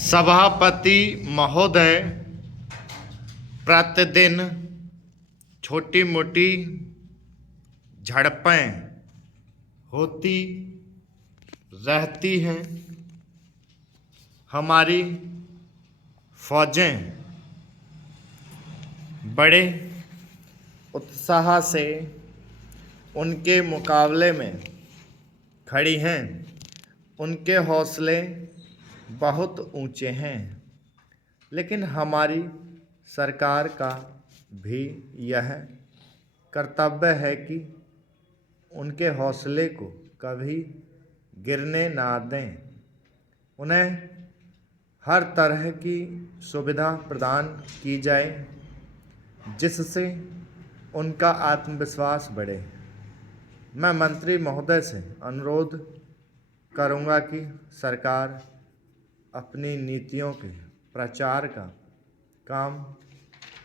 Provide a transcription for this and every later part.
सभापति महोदय प्रतिदिन छोटी मोटी झड़पें होती रहती हैं। हमारी फौजें बड़े उत्साह से उनके मुकाबले में खड़ी हैं। उनके हौसले बहुत ऊंचे हैं, लेकिन हमारी सरकार का भी यह कर्तव्य है कि उनके हौसले को कभी गिरने ना दें। उन्हें हर तरह की सुविधा प्रदान की जाए जिससे उनका आत्मविश्वास बढ़े। मैं मंत्री महोदय से अनुरोध करूंगा कि सरकार अपनी नीतियों के प्रचार का काम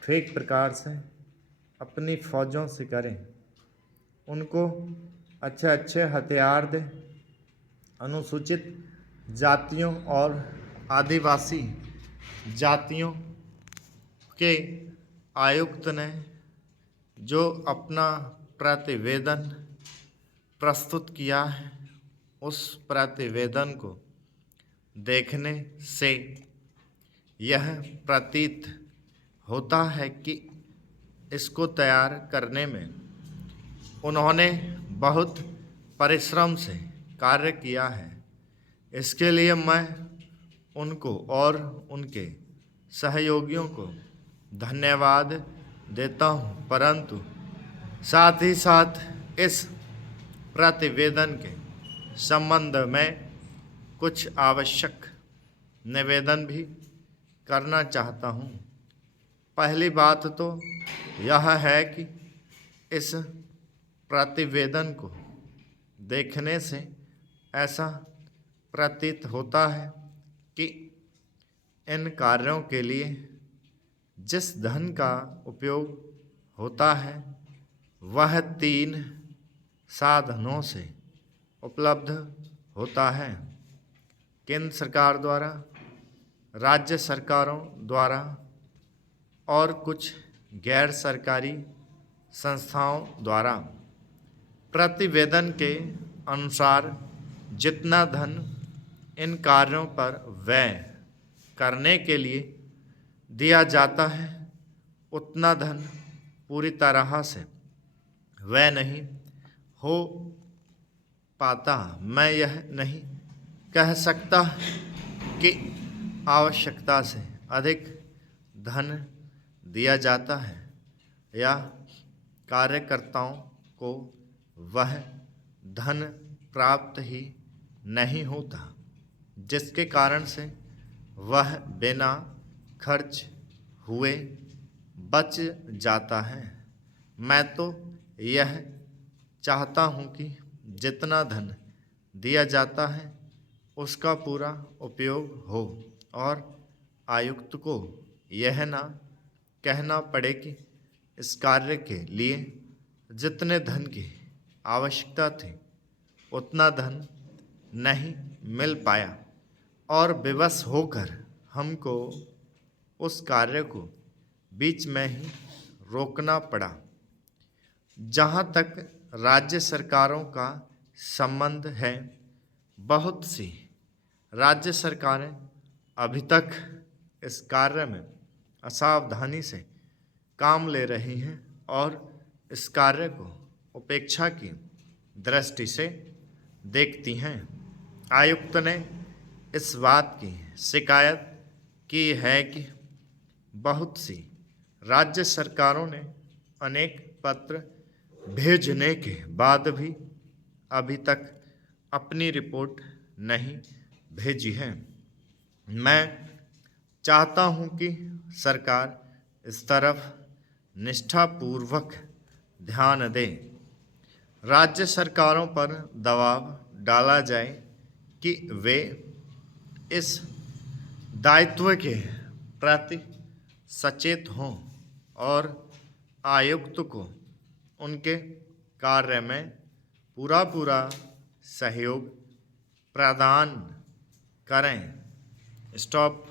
ठीक प्रकार से अपनी फौजों से करें। उनको अच्छे अच्छे हथियार दें। अनुसूचित जातियों और आदिवासी जातियों के आयुक्त ने जो अपना प्रतिवेदन प्रस्तुत किया है, उस प्रतिवेदन को देखने से यह प्रतीत होता है कि इसको तैयार करने में उन्होंने बहुत परिश्रम से कार्य किया है। इसके लिए मैं उनको और उनके सहयोगियों को धन्यवाद देता हूं, परंतु साथ ही साथ इस प्रतिवेदन के संबंध में कुछ आवश्यक निवेदन भी करना चाहता हूं। पहली बात तो यह है कि इस प्रतिवेदन को देखने से ऐसा प्रतीत होता है कि इन कार्यों के लिए जिस धन का उपयोग होता है वह 3 साधनों से उपलब्ध होता है। केंद्र सरकार द्वारा, राज्य सरकारों द्वारा और कुछ गैर सरकारी संस्थाओं द्वारा। प्रतिवेदन के अनुसार जितना धन इन कार्यों पर व्यय करने के लिए दिया जाता है, उतना धन पूरी तरह से व्यय नहीं हो पाता। मैं यह नहीं कह सकता कि आवश्यकता से अधिक धन दिया जाता है या कार्यकर्ताओं को वह धन प्राप्त ही नहीं होता, जिसके कारण से वह बिना खर्च हुए बच जाता है। मैं तो यह चाहता हूँ कि जितना धन दिया जाता है उसका पूरा उपयोग हो और आयुक्त को यह ना कहना पड़े कि इस कार्य के लिए जितने धन की आवश्यकता थी उतना धन नहीं मिल पाया और विवश होकर हमको उस कार्य को बीच में ही रोकना पड़ा। जहाँ तक राज्य सरकारों का संबंध है, बहुत सी राज्य सरकारें अभी तक इस कार्य में असावधानी से काम ले रही हैं और इस कार्य को उपेक्षा की दृष्टि से देखती हैं। आयुक्त ने इस बात की शिकायत की है कि बहुत सी राज्य सरकारों ने अनेक पत्र भेजने के बाद भी अभी तक अपनी रिपोर्ट नहीं भेजी है। मैं चाहता हूं कि सरकार इस तरफ निष्ठापूर्वक ध्यान दे। राज्य सरकारों पर दबाव डाला जाए कि वे इस दायित्व के प्रति सचेत हों और आयुक्त को उनके कार्य में पूरा सहयोग प्रदान करें। स्टॉप।